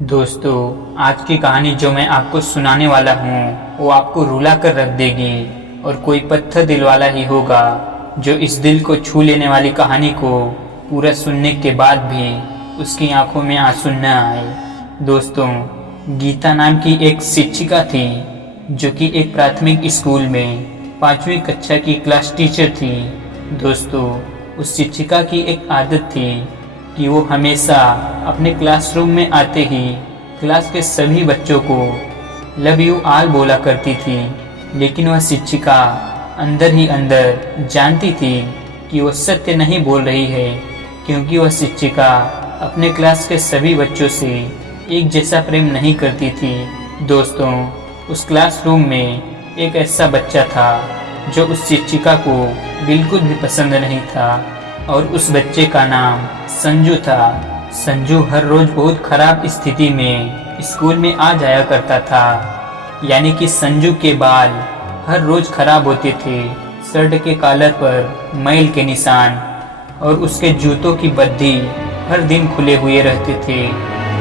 दोस्तों, आज की कहानी जो मैं आपको सुनाने वाला हूँ वो आपको रुला कर रख देगी और कोई पत्थर दिल वाला ही होगा जो इस दिल को छू लेने वाली कहानी को पूरा सुनने के बाद भी उसकी आंखों में आंसू न आए। दोस्तों, गीता नाम की एक शिक्षिका थी जो कि एक प्राथमिक स्कूल में 5वीं कक्षा की क्लास टीचर थी। दोस्तों, उस शिक्षिका की एक आदत थी कि वो हमेशा अपने क्लासरूम में आते ही क्लास के सभी बच्चों को लव यू ऑल बोला करती थी। लेकिन वह शिक्षिका अंदर ही अंदर जानती थी कि वो सत्य नहीं बोल रही है, क्योंकि वह शिक्षिका अपने क्लास के सभी बच्चों से एक जैसा प्रेम नहीं करती थी। दोस्तों, उस क्लासरूम में एक ऐसा बच्चा था जो उस शिक्षिका को बिल्कुल भी पसंद नहीं था और उस बच्चे का नाम संजू था। संजू हर रोज बहुत खराब स्थिति में स्कूल में आ जाया करता था, यानी कि संजू के बाल हर रोज खराब होते थे, शर्ट के कॉलर पर मैल के निशान और उसके जूतों की बद्दी हर दिन खुले हुए रहते थे।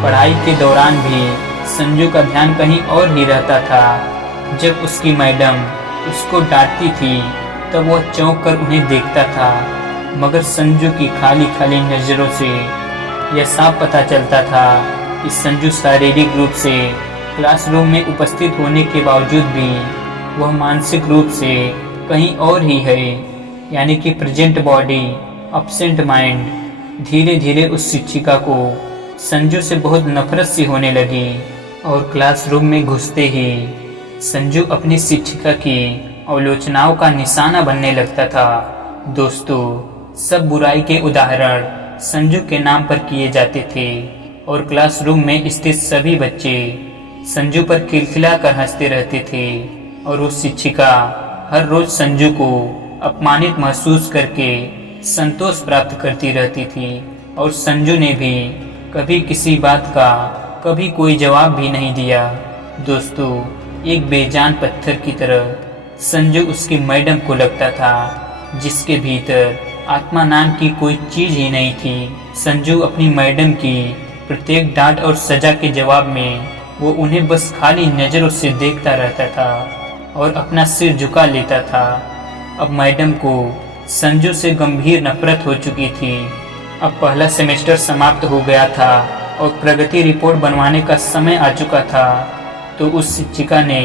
पढ़ाई के दौरान भी संजू का ध्यान कहीं और ही रहता था। जब उसकी मैडम उसको डांटती थी तब वह चौंक कर उन्हें देखता था, मगर संजू की खाली खाली नजरों से यह साफ पता चलता था कि संजू शारीरिक रूप से क्लासरूम में उपस्थित होने के बावजूद भी वह मानसिक रूप से कहीं और ही है, यानी कि प्रेजेंट बॉडी एब्सेंट माइंड। धीरे धीरे उस शिक्षिका को संजू से बहुत नफरत सी होने लगी और क्लासरूम में घुसते ही संजू अपनी शिक्षिका की आलोचनाओं का निशाना बनने लगता था। दोस्तों, सब बुराई के उदाहरण संजू के नाम पर किए जाते थे और क्लासरूम में स्थित सभी बच्चे संजू पर खिलखिला कर हंसते रहते थे और उस शिक्षिका हर रोज संजू को अपमानित महसूस करके संतोष प्राप्त करती रहती थी और संजू ने भी कभी किसी बात का कभी कोई जवाब भी नहीं दिया। दोस्तों, एक बेजान पत्थर की तरह संजू उसकी मैडम को लगता था, जिसके भीतर आत्मा नाम की कोई चीज ही नहीं थी। संजू अपनी मैडम की प्रत्येक डांट और सजा के जवाब में वो उन्हें बस खाली नजरों से देखता रहता था और अपना सिर झुका लेता था। अब मैडम को संजू से गंभीर नफरत हो चुकी थी। अब पहला सेमेस्टर समाप्त हो गया था और प्रगति रिपोर्ट बनवाने का समय आ चुका था, तो उस शिक्षिका ने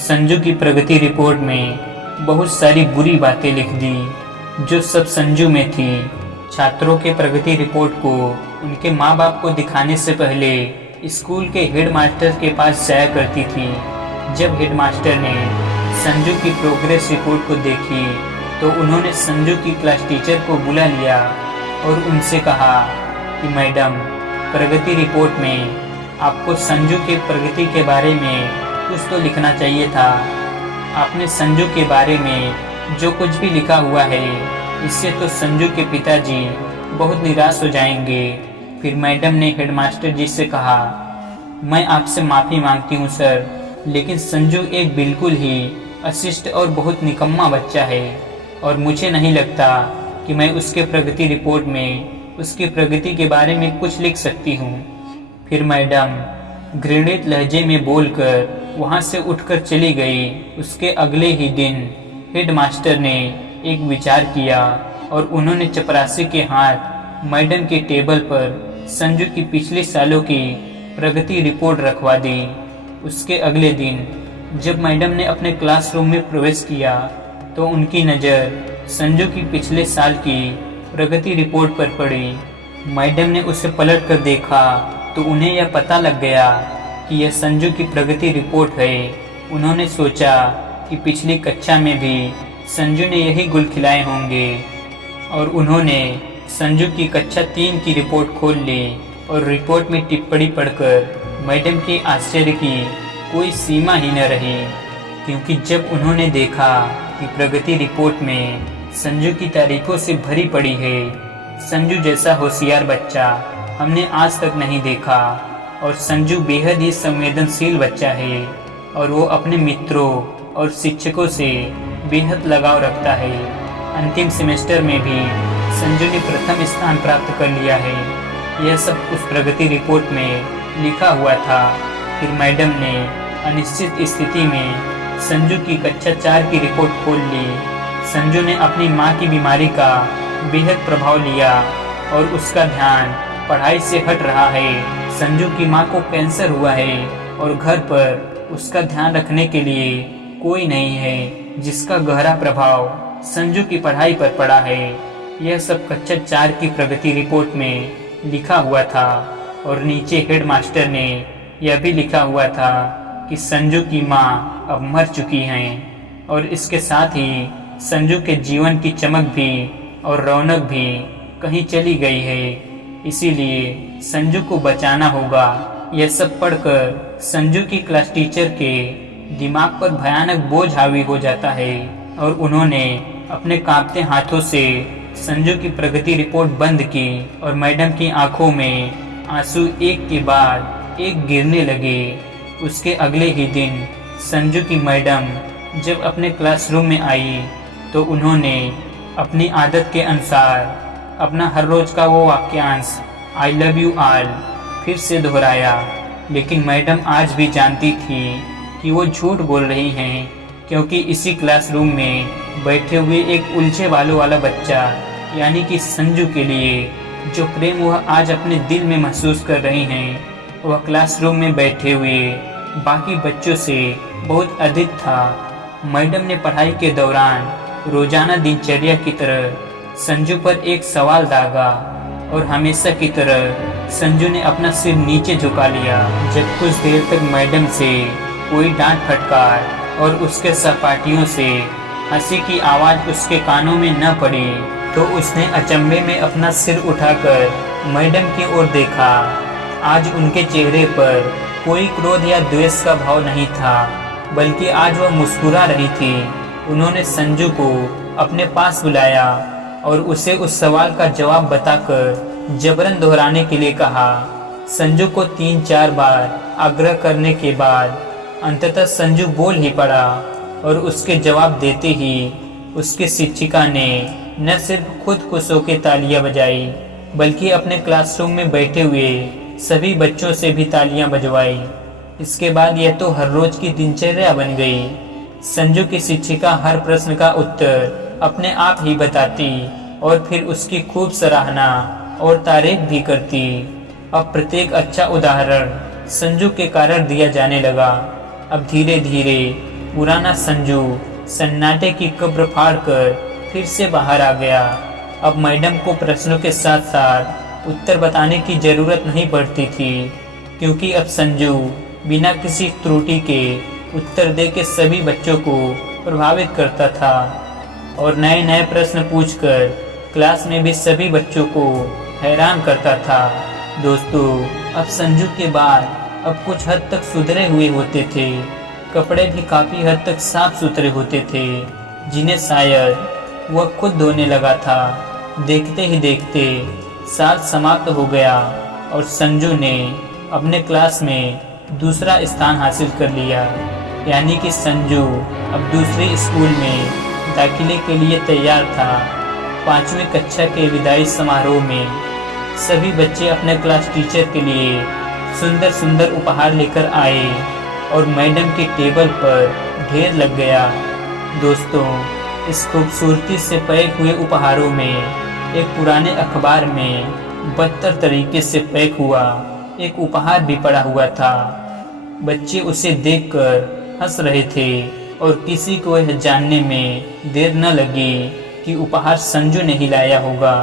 संजू की प्रगति रिपोर्ट में बहुत सारी बुरी बातें लिख दी जो सब संजू में थी। छात्रों के प्रगति रिपोर्ट को उनके माँ बाप को दिखाने से पहले स्कूल के हेडमास्टर के पास जाया करती थी। जब हेडमास्टर ने संजू की प्रोग्रेस रिपोर्ट को देखी तो उन्होंने संजू की क्लास टीचर को बुला लिया और उनसे कहा कि मैडम, प्रगति रिपोर्ट में आपको संजू के प्रगति के बारे में कुछ तो लिखना चाहिए था। आपने संजू के बारे में जो कुछ भी लिखा हुआ है, इससे तो संजू के पिताजी बहुत निराश हो जाएंगे। फिर मैडम ने हेडमास्टर जी से कहा, मैं आपसे माफ़ी मांगती हूँ सर, लेकिन संजू एक बिल्कुल ही अशिष्ट और बहुत निकम्मा बच्चा है और मुझे नहीं लगता कि मैं उसके प्रगति रिपोर्ट में उसकी प्रगति के बारे में कुछ लिख सकती हूँ। फिर मैडम घृणित लहजे में बोलकर वहाँ से उठकर चली गई। उसके अगले ही दिन हेडमास्टर ने एक विचार किया और उन्होंने चपरासी के हाथ मैडम के टेबल पर संजू की पिछले सालों की प्रगति रिपोर्ट रखवा दी। उसके अगले दिन जब मैडम ने अपने क्लासरूम में प्रवेश किया तो उनकी नज़र संजू की पिछले साल की प्रगति रिपोर्ट पर पड़ी। मैडम ने उसे पलट कर देखा तो उन्हें यह पता लग गया कि यह संजू की प्रगति रिपोर्ट है। उन्होंने सोचा कि पिछली कक्षा में भी संजू ने यही गुल खिलाए होंगे और उन्होंने संजू की कक्षा 3 की रिपोर्ट खोल ली और रिपोर्ट में टिप्पणी पढ़कर मैडम के आश्चर्य की कोई सीमा ही न रही, क्योंकि जब उन्होंने देखा कि प्रगति रिपोर्ट में संजू की तारीफों से भरी पड़ी है। संजू जैसा होशियार बच्चा हमने आज तक नहीं देखा और संजू बेहद ही संवेदनशील बच्चा है और वो अपने मित्रों और शिक्षकों से बेहद लगाव रखता है। अंतिम सेमेस्टर में भी संजू ने प्रथम स्थान प्राप्त कर लिया है। यह सब उस प्रगति रिपोर्ट में लिखा हुआ था। फिर मैडम ने अनिश्चित स्थिति में संजू की कक्षा 4 की रिपोर्ट खोल ली। संजू ने अपनी माँ की बीमारी का बेहद प्रभाव लिया और उसका ध्यान पढ़ाई से हट रहा है। संजू की माँ को कैंसर हुआ है और घर पर उसका ध्यान रखने के लिए कोई नहीं है, जिसका गहरा प्रभाव संजू की पढ़ाई पर पड़ा है। यह सब कक्षा 4 की प्रगति रिपोर्ट में लिखा हुआ था और नीचे हेडमास्टर ने यह भी लिखा हुआ था कि संजू की माँ अब मर चुकी हैं और इसके साथ ही संजू के जीवन की चमक भी और रौनक भी कहीं चली गई है। इसीलिए संजू को बचाना होगा। यह सब पढ़कर संजू की क्लास टीचर के दिमाग पर भयानक बोझ हावी हो जाता है और उन्होंने अपने कांपते हाथों से संजू की प्रगति रिपोर्ट बंद की और मैडम की आंखों में आंसू एक के बाद एक गिरने लगे। उसके अगले ही दिन संजू की मैडम जब अपने क्लासरूम में आई तो उन्होंने अपनी आदत के अनुसार अपना हर रोज का वो वाक्यांश आई लव यू ऑल फिर से दोहराया। लेकिन मैडम आज भी जानती थी कि वो झूठ बोल रही हैं, क्योंकि इसी क्लासरूम में बैठे हुए एक उलझे बालों वाला बच्चा यानी कि संजू के लिए जो प्रेम वह आज अपने दिल में महसूस कर रही हैं, वह क्लासरूम में बैठे हुए बाकी बच्चों से बहुत अधिक था। मैडम ने पढ़ाई के दौरान रोजाना दिनचर्या की तरह संजू पर एक सवाल दागा और हमेशा की तरह संजू ने अपना सिर नीचे झुका लिया। जब कुछ देर तक मैडम से कोई डांट फटकार और उसके सहपाठियों से हंसी की आवाज उसके कानों में न पड़ी तो उसने अचंभे में अपना सिर उठाकर मैडम की ओर देखा। आज उनके चेहरे पर कोई क्रोध या द्वेष का भाव नहीं था, बल्कि आज वह मुस्कुरा रही थी। उन्होंने संजू को अपने पास बुलाया और उसे उस सवाल का जवाब बताकर जबरन दोहराने के लिए कहा। संजू को 3-4 बार आग्रह करने के बाद अंततः संजू बोल ही पड़ा और उसके जवाब देते ही उसकी शिक्षिका ने न सिर्फ खुद को सो के तालियां बजाई, बल्कि अपने क्लासरूम में बैठे हुए सभी बच्चों से भी तालियां बजवाई। इसके बाद यह तो हर रोज की दिनचर्या बन गई। संजू की शिक्षिका हर प्रश्न का उत्तर अपने आप ही बताती और फिर उसकी खूब सराहना और तारीफ भी करती। अब प्रत्येक अच्छा उदाहरण संजू के कारण दिया जाने लगा। अब धीरे धीरे पुराना संजू सन्नाटे की कब्र फाड़कर फिर से बाहर आ गया। अब मैडम को प्रश्नों के साथ साथ उत्तर बताने की जरूरत नहीं पड़ती थी, क्योंकि अब संजू बिना किसी त्रुटि के उत्तर दे के सभी बच्चों को प्रभावित करता था और नए नए प्रश्न पूछकर क्लास में भी सभी बच्चों को हैरान करता था। दोस्तों, अब संजू के बाल अब कुछ हद तक सुधरे हुए होते थे। कपड़े भी काफी हद तक साफ सुथरे होते थे, जिन्हें शायद वह खुद धोने लगा था। देखते ही देखते साल समाप्त हो गया और संजू ने अपने क्लास में दूसरा स्थान हासिल कर लिया। यानी कि संजू अब दूसरे स्कूल में दाखिले के लिए तैयार था। 5वीं कक्षा के विदाई समारोह में सभी बच्चे अपने क्लास टीचर के लिए सुंदर सुंदर उपहार लेकर आए और मैडम की टेबल पर ढेर लग गया। दोस्तों, इस खूबसूरती से पैक हुए उपहारों में एक पुराने अखबार में बदतर तरीके से पैक हुआ एक उपहार भी पड़ा हुआ था। बच्चे उसे देखकर हंस रहे थे और किसी को यह जानने में देर न लगी कि उपहार संजू ने ही लाया होगा।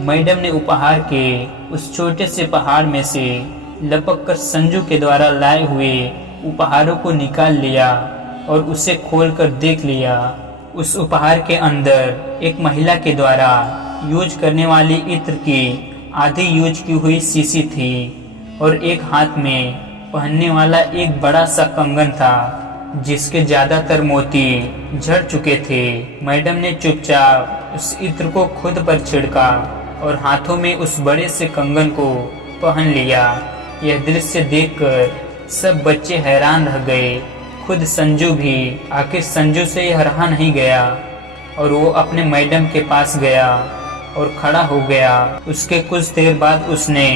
मैडम ने उपहार के उस छोटे से पहाड़ में से लपक कर संजू के द्वारा लाए हुए उपहारों को निकाल लिया और उसे खोलकर देख लिया। उस उपहार के अंदर एक महिला के द्वारा यूज करने वाली इत्र की आधी यूज की हुई शीशी थी और एक हाथ में पहनने वाला एक बड़ा सा कंगन था, जिसके ज्यादातर मोती झड़ चुके थे। मैडम ने चुपचाप उस इत्र को खुद पर छिड़का और हाथों में उस बड़े से कंगन को पहन लिया। यह दृश्य देखकर सब बच्चे हैरान रह गए, खुद संजू भी। आखिर संजू से यह रहा नहीं गया और वो अपने मैडम के पास गया और खड़ा हो गया। उसके कुछ देर बाद उसने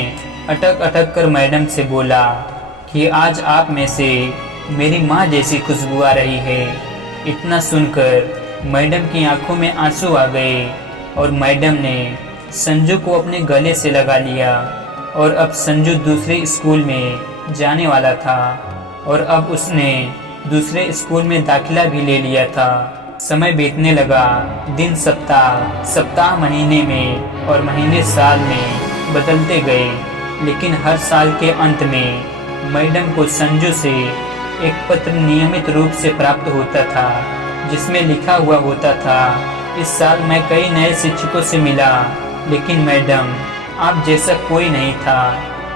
अटक अटक कर मैडम से बोला कि आज आप में से मेरी माँ जैसी खुशबू आ रही है। इतना सुनकर मैडम की आंखों में आंसू आ गए और मैडम ने संजू को अपने गले से लगा लिया। और अब संजू दूसरे स्कूल में जाने वाला था और अब उसने दूसरे स्कूल में दाखिला भी ले लिया था। समय बीतने लगा, दिन सप्ताह, सप्ताह महीने में और महीने साल में बदलते गए। लेकिन हर साल के अंत में मैडम को संजू से एक पत्र नियमित रूप से प्राप्त होता था, जिसमें लिखा हुआ होता था, इस साल मैं कई नए शिक्षकों से मिला, लेकिन मैडम आप जैसा कोई नहीं था।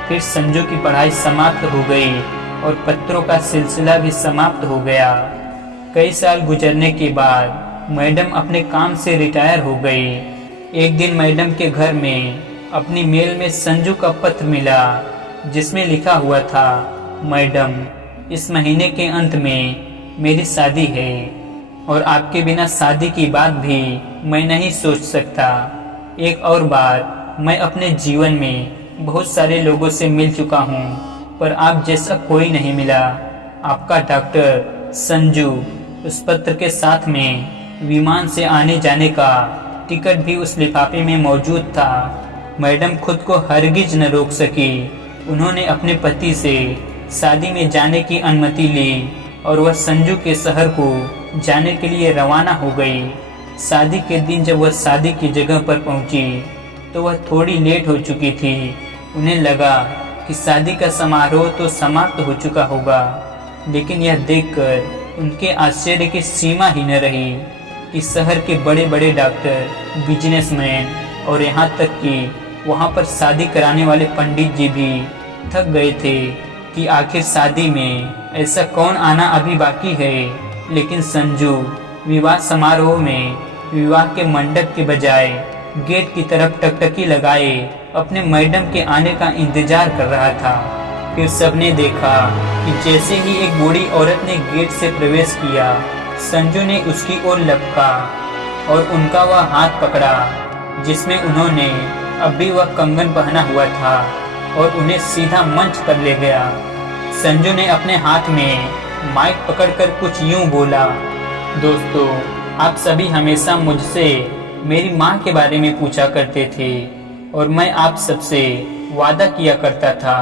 फिर संजू की पढ़ाई समाप्त हो गई और पत्रों का सिलसिला भी समाप्त हो गया। कई साल गुजरने के बाद मैडम अपने काम से रिटायर हो गई। एक दिन मैडम के घर में अपनी मेल में संजू का पत्र मिला, जिसमें लिखा हुआ था, मैडम इस महीने के अंत में मेरी शादी है और आपके बिना शादी की बात भी मैं नहीं सोच सकता। एक और बार, मैं अपने जीवन में बहुत सारे लोगों से मिल चुका हूँ, पर आप जैसा कोई नहीं मिला। आपका डॉक्टर संजू। उस पत्र के साथ में विमान से आने जाने का टिकट भी उस लिफाफे में मौजूद था। मैडम खुद को हरगिज न रोक सकी। उन्होंने अपने पति से शादी में जाने की अनुमति ली और वह संजू के शहर को जाने के लिए रवाना हो गई। शादी के दिन जब वह शादी की जगह पर पहुंची तो वह थोड़ी लेट हो चुकी थी। उन्हें लगा कि शादी का समारोह तो समाप्त हो चुका होगा, लेकिन यह देखकर उनके आश्चर्य की सीमा ही न रही कि शहर के बड़े बड़े डॉक्टर, बिजनेसमैन और यहाँ तक कि वहाँ पर शादी कराने वाले पंडित जी भी थक गए थे कि आखिर शादी में ऐसा कौन आना अभी बाकी है। लेकिन संजू विवाह समारोह में विवाह के मंडप के बजाय गेट की तरफ टकटकी लगाए अपने मैडम के आने का इंतजार कर रहा था। फिर सबने देखा कि जैसे ही एक बूढ़ी औरत ने गेट से प्रवेश किया, संजू ने उसकी ओर लपका और उनका वह हाथ पकड़ा जिसमें उन्होंने अभी वह कंगन पहना हुआ था और उन्हें सीधा मंच पर ले गया। संजू ने अपने हाथ में माइक पकड़कर कुछ यूं बोला, दोस्तों आप सभी हमेशा मुझसे मेरी माँ के बारे में पूछा करते थे और मैं आप सबसे वादा किया करता था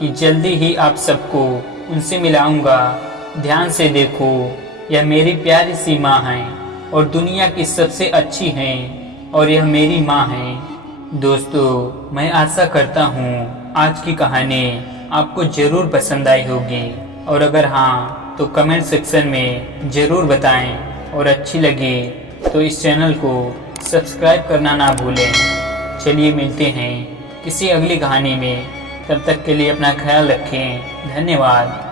कि जल्दी ही आप सबको उनसे मिलाऊंगा। ध्यान से देखो, यह मेरी प्यारी सी माँ है और दुनिया की सबसे अच्छी हैं और यह मेरी माँ है। दोस्तों मैं आशा करता हूँ आज की कहानी आपको ज़रूर पसंद आई होगी और अगर हाँ तो कमेंट सेक्शन में ज़रूर बताएं और अच्छी लगी तो इस चैनल को सब्सक्राइब करना ना भूलें। चलिए मिलते हैं किसी अगली कहानी में, तब तक के लिए अपना ख्याल रखें। धन्यवाद।